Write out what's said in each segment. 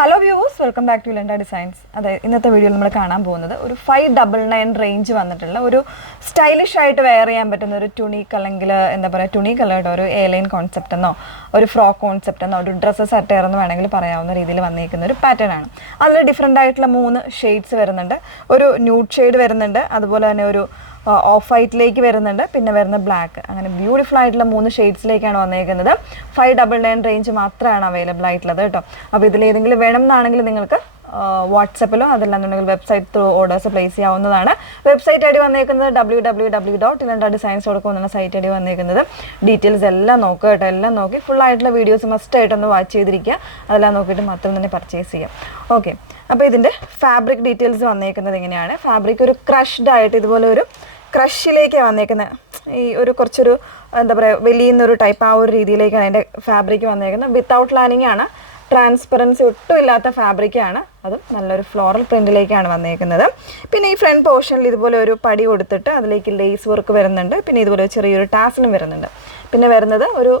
Hello viewers, welcome back to Lenda designs. അതെ, ഇന്നത്തെ വീഡിയോയിൽ നമ്മൾ കാണാൻ പോകുന്നത് ഒരു 599 റേഞ്ച് വന്നിട്ടുള്ള ഒരു സ്റ്റൈലിഷ് ആയിട്ട് വെയർ ചെയ്യാൻ പറ്റുന്ന ഒരു ടുണീക്ക്, അല്ലെങ്കിൽ എന്താ പറയുക ടുണീക്ക് അല്ലാട്ടോ, ഒരു എയർലൈൻ കോൺസെപ്റ്റ് എന്നോ ഒരു ഫ്രോക്ക് കോൺസെപ്റ്റ് എന്നോ ഒരു ഡ്രസ്സസ് അറ്റയർ എന്ന് വേണമെങ്കിൽ പറയാവുന്ന രീതിയിൽ വന്നിരിക്കുന്ന ഒരു പാറ്റേൺ ആണ്. അതിൽ ഡിഫറെൻ്റ് ആയിട്ടുള്ള 3 ഷെയ്ഡ്സ് വരുന്നുണ്ട്. ഒരു ന്യൂഡ് ഷെയ്ഡ് വരുന്നുണ്ട്, അതുപോലെ തന്നെ ഒരു ഓഫ് വൈറ്റിലേക്ക് വരുന്നുണ്ട്, പിന്നെ വരുന്ന ബ്ലാക്ക്. അങ്ങനെ ബ്യൂട്ടിഫുൾ ആയിട്ടുള്ള 3 ഷെയ്ഡ്സിലേക്കാണ് വന്നേക്കുന്നത്. 599 റേഞ്ച് മാത്രമാണ് അവൈലബിൾ ആയിട്ടുള്ളത് കേട്ടോ. അപ്പോൾ ഇതിലേതെങ്കിലും വേണം എന്നാണെങ്കിൽ നിങ്ങൾക്ക് വാട്സപ്പിലോ അതല്ലാന്നുണ്ടെങ്കിൽ വെബ്സൈറ്റ് ത്രൂ ഓർഡേഴ്സ് പ്ലേസ് ചെയ്യാവുന്നതാണ്. വെബ്സൈറ്റ് ഐ ഡി വന്നേക്കുന്നത് www.lenda.designs.com എന്ന സൈറ്റ് ഐ ഡി വന്നേക്കുന്നത്. ഡീറ്റെയിൽസ് എല്ലാം നോക്കുക കേട്ടോ. എല്ലാം നോക്കി ഫുൾ ആയിട്ടുള്ള വീഡിയോസ് മസ്റ്റ് ആയിട്ടൊന്ന് വാച്ച് ചെയ്തിരിക്കുക. അതെല്ലാം നോക്കിയിട്ട് മാത്രം തന്നെ പർച്ചേസ് ചെയ്യാം. ഓക്കെ, അപ്പോൾ ഇതിൻ്റെ ഫാബ്രിക് ഡീറ്റെയിൽസ് വന്നേക്കുന്നത് എങ്ങനെയാണ്? ഫാബ്രിക് ഒരു ക്രഷ്ഡ് ആയിട്ട് ഇതുപോലെ ഒരു ക്രഷിലേക്ക് വന്നേക്കുന്നത്. ഈ ഒരു കുറച്ചൊരു എന്താ പറയുക വലിയൊരു ടൈപ്പ് ആ ഒരു രീതിയിലേക്കാണ് അതിൻ്റെ ഫാബ്രിക് വന്നേക്കുന്നത്. വിത്തൗട്ട് ലൈനിങ് ആണ്, ട്രാൻസ്പെറൻസി ഒട്ടും ഇല്ലാത്ത ഫാബ്രിക്കാണ്. അതും നല്ലൊരു ഫ്ലോറൽ പ്രിൻറ്റിലേക്കാണ് വന്നേക്കുന്നത്. പിന്നെ ഈ ഫ്രണ്ട് പോർഷനിൽ ഇതുപോലെ ഒരു പടി കൊടുത്തിട്ട് അതിലേക്ക് ലേസ് വർക്ക് വരുന്നുണ്ട്. പിന്നെ ഇതുപോലെ ചെറിയൊരു ടാസലും വരുന്നുണ്ട്. പിന്നെ വരുന്നത് ഒരു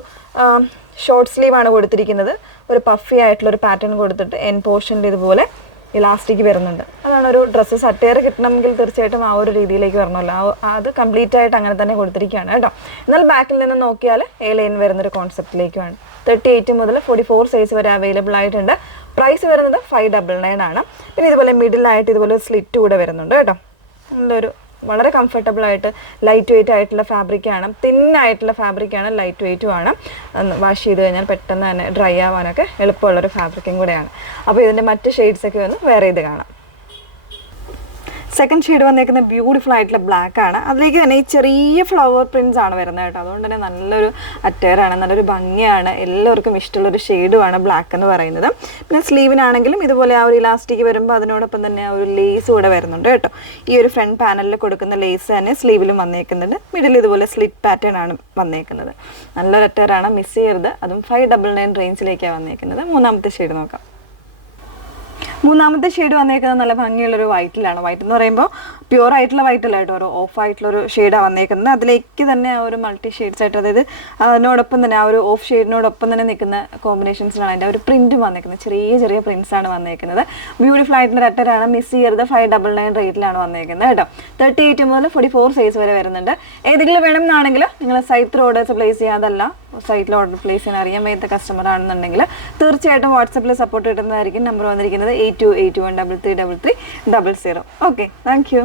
ഷോർട്ട് സ്ലീവാണ് കൊടുത്തിരിക്കുന്നത്. ഒരു പഫി ആയിട്ടുള്ളൊരു പാറ്റേൺ കൊടുത്തിട്ട് എൻ പോർഷനിൽ ഇതുപോലെ ഇലാസ്റ്റിക് വരുന്നുണ്ട്. അതാണ് ഒരു ഡ്രസ്സസ് അറ്റയർ കിട്ടണമെങ്കിൽ തീർച്ചയായിട്ടും ആ ഒരു രീതിയിലേക്ക് വരണമല്ലോ. അത് കംപ്ലീറ്റ് ആയിട്ട് അങ്ങനെ തന്നെ കൊടുത്തിരിക്കുകയാണ് കേട്ടോ. എന്നാൽ ബാക്കിൽ നിന്ന് നോക്കിയാൽ എ ലൈൻ വരുന്നൊരു കോൺസെപ്റ്റിലേക്കുമാണ്. 38 മുതൽ 44 സൈസ് വരെ അവൈലബിൾ ആയിട്ടുണ്ട്. പ്രൈസ് വരുന്നത് 599 ആണ്. പിന്നെ ഇതുപോലെ മിഡിലായിട്ട് ഇതുപോലെ സ്ലിറ്റ് കൂടെ വരുന്നുണ്ട് കേട്ടോ. നല്ലൊരു വളരെ കംഫർട്ടബിൾ ആയിട്ട് ലൈറ്റ് വെയിറ്റ് ആയിട്ടുള്ള ഫാബ്രിക്കാണ്. തിന്നായിട്ടുള്ള ഫാബ്രിക്കാണ്, ലൈറ്റ് വെയിറ്റും ആണ്. വാഷ് ചെയ്ത് കഴിഞ്ഞാൽ പെട്ടെന്ന് തന്നെ ഡ്രൈ ആവാനൊക്കെ എളുപ്പമുള്ളൊരു ഫാബ്രിക്കും കൂടെയാണ്. അപ്പോൾ ഇതിൻ്റെ മറ്റ് ഷെയ്ഡ്സൊക്കെ ഒന്ന് വേറെ ചെയ്ത് കാണാം. സെക്കൻഡ് ഷെയ്ഡ് വന്നേക്കുന്ന ബ്യൂട്ടിഫുൾ ആയിട്ടുള്ള ബ്ലാക്ക് ആണ്. അതിലേക്ക് തന്നെ ഈ ചെറിയ ഫ്ലവർ പ്രിൻറ്റ്സ് ആണ് വരുന്നത് കേട്ടോ. അതുകൊണ്ട് തന്നെ നല്ലൊരു അറ്റയറാണ്, നല്ലൊരു ഭംഗിയാണ്. എല്ലാവർക്കും ഇഷ്ടമുള്ളൊരു ഷെയ്ഡുമാണ് ബ്ലാക്ക് എന്ന് പറയുന്നത്. പിന്നെ സ്ലീവിനാണെങ്കിലും ഇതുപോലെ ആ ഒരു ഇലാസ്റ്റിക് വരുമ്പോൾ അതിനോടൊപ്പം തന്നെ ആ ഒരു ലേസ് കൂടെ വരുന്നുണ്ട് കേട്ടോ. ഈ ഒരു ഫ്രണ്ട് പാനലിൽ കൊടുക്കുന്ന ലേസ് തന്നെ സ്ലീവിലും വന്നേക്കുന്നുണ്ട്. മിഡിൽ ഇതുപോലെ സ്ലിറ്റ് പാറ്റേൺ ആണ് വന്നേക്കുന്നത്. നല്ലൊരു അറ്റയറാണ്, മിസ് ചെയ്യരുത്. അതും 599 റേഞ്ചിലേക്കാണ് വന്നേക്കുന്നത്. മൂന്നാമത്തെ ഷെയ്ഡ് നോക്കാം. മൂന്നാമത്തെ ഷെയ്ഡ് വന്നേക്കുന്നത് നല്ല ഭംഗിയുള്ളൊരു വൈറ്റിലാണ്. വൈറ്റ് എന്ന് പറയുമ്പോൾ പ്യുവർ ആയിട്ടുള്ള വൈറ്റ് അല്ല കേട്ടോ, ഒരു ഓഫ് ആയിട്ടുള്ളൊരു ഷെയ്ഡാണ് വന്നേക്കുന്നത്. അതിലേക്ക് തന്നെ ഒരു മൾട്ടി ഷെയ്ഡ്സ് ആയിട്ട്, അതായത് അതിനോടൊപ്പം തന്നെ ആ ഒരു ഓഫ് ഷെയ്ഡിനോടൊപ്പം തന്നെ നിൽക്കുന്ന കോമ്പിനേഷൻസിലാണ് അതിൻ്റെ ഒരു പ്രിൻറ്റ് വന്നേക്കുന്നത്. ചെറിയ ചെറിയ പ്രിൻറ്റ്സ് ആണ് വന്നേക്കുന്നത്. ബ്യൂട്ടിഫുൾ ആയിട്ടുള്ള അറ്ററാണ്, മിസ് ചെയ്യരുത്. 599 റേറ്റിലാണ് വന്നേക്കുന്നത് കേട്ടോ. 38 മുതൽ 44 സൈസ് വരെ വരുന്നുണ്ട്. ഏതെങ്കിലും വേണം എന്നാണെങ്കിൽ നിങ്ങൾ സൈറ്റ് ത്രൂ ഓർഡേഴ്സ് പ്ലേസ് ചെയ്യാതല്ല, സൈറ്റിൽ ഓർഡർ പ്ലേസ് ചെയ്യാൻ അറിയാൻ വയ്യാത്ത കസ്റ്റമർ ആണെന്നുണ്ടെങ്കിൽ തീർച്ചയായിട്ടും വാട്സപ്പിൽ സപ്പോർട്ട് കിട്ടുന്നതായിരിക്കും. നമ്പർ വന്നിരിക്കുന്നത് 8281333300. Okay, thank you.